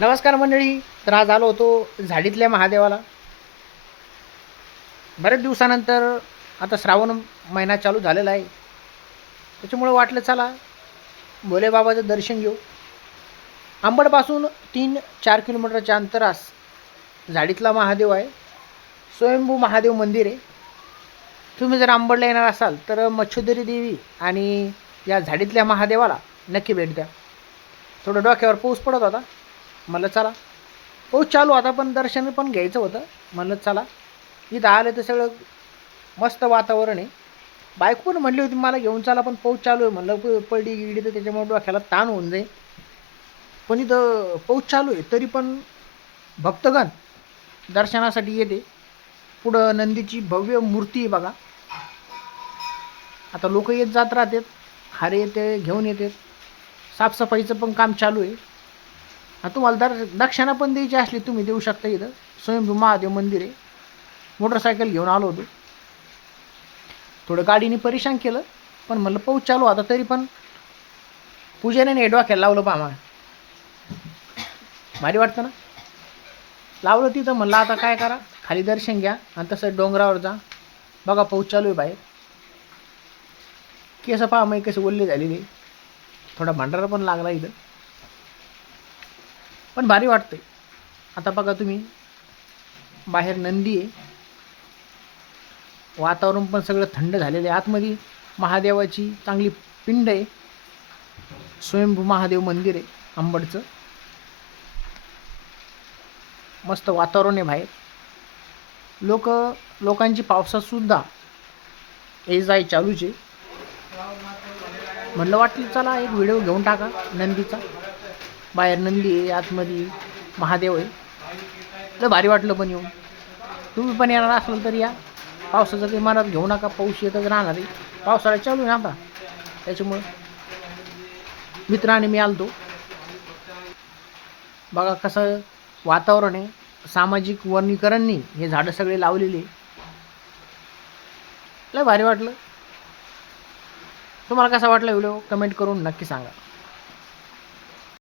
नमस्कार मंडळी तर आज आलो होतो झाडीतल्या महादेवाला. बऱ्याच दिवसानंतर आता श्रावण महिना चालू झालेला आहे. त्याच्यामुळं वाटलं चला भोलेबाबाचं दर्शन घेऊ. आंबडपासून तीन चार किलोमीटरच्या अंतरास झाडीतला महादेव आहे. स्वयंभू महादेव मंदिर आहे. तुम्ही जर आंबडला येणार असाल तर मच्छुदरी देवी आणि या झाडीतल्या महादेवाला नक्की भेट द्या. थोडं डोक्यावर पाऊस पडत होता. म्हणलं चला. हो चालू. आता पण दर्शन पण घ्यायचं होतं. म्हणलं चला. इथं आलं तर सगळं मस्त वातावरण आहे. बायको पण म्हणली होती मला घेऊन चला पण पाऊस चालू आहे. म्हणलं पडडी पडली गिडी तर त्याच्यामुळे डोक्याला ताण होऊन जाईल. पण इथं पाऊस चालू आहे तरी पण भक्तगण दर्शनासाठी येते. पुढं नंदीची भव्य मूर्ती आहे बघा. आता लोक येत जात राहतात हारे येते घेऊन येतात साफसफाईचं पण काम चालू आहे. तुम्हाला दर दक्षिणा पण द्यायची असली तुम्ही देऊ शकता इथं. स्वयंभू महादेव मंदिर आहे. मोटरसायकल घेऊन आलो होतो. थोडं गाडीने परेशान केलं. पण म्हणलं पाऊस चालू आता तरी पण पूजेने नाही डोक्याला लावलं पामा भारी वाटतं ना? लावलं तिथं म्हणलं आता काय करा? खाली दर्शन घ्या आणि तसं डोंगरावर जा. बघा पाऊस चालू आहे बाहेर. केस पहा मग कसे ओल्ले झालेले. थोडा भांडारा पण लागला इथं. पण भारी वाटतंय. आता बघा तुम्ही बाहेर नंदी आहे. वातावरण पण सगळं थंड झालेलं आहे. आतमध्ये महादेवाची चांगली पिंड आहे. स्वयंभू महादेव मंदिर आहे अंबडचं मस्त वातावरण आहे बाहेर. लोक लोकांची पावसातसुद्धा ये जाय चालूच आहे. म्हणलं वाटलं चला एक व्हिडिओ घेऊन टाका नंदीचा. बाहेर नंदी आहे आतमध्ये महादेव आहे. लय भारी वाटलं पण येऊन. तुम्ही पण येणार असाल तर या. पावसाचं काही मनात घेऊ नका पाऊस येतच राहणार आहे. पावसाळा चालू आहे आता. त्याच्यामुळं मित्राने मी आलतो. बघा कसं वातावरण आहे. सामाजिक वर्णीकरणनी हे झाडं सगळे लावलेले लय भारी वाटलं. तुम्हाला कसा वाटला व्हिडिओ? कमेंट करून नक्की सांगा.